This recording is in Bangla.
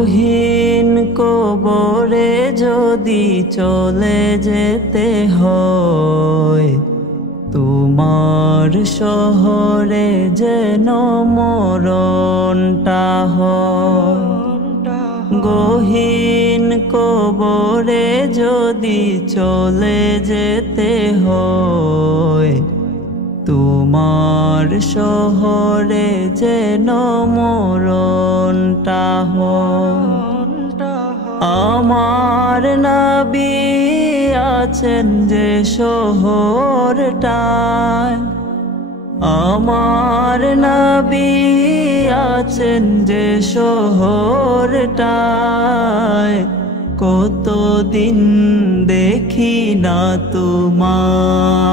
গহীন কবরে যদি চলে যেতে হয়, তোমার শহরে যেন মরণটা হয়। গহীন কবরে যদি চলে যেতে হয়, তোমার শহরে যেন মরণটা হয়। আমার নবী আছেন যে শহরটায়, আমার নবী আছেন যে শহরটায়, কতদিন দেখি না তোমায়।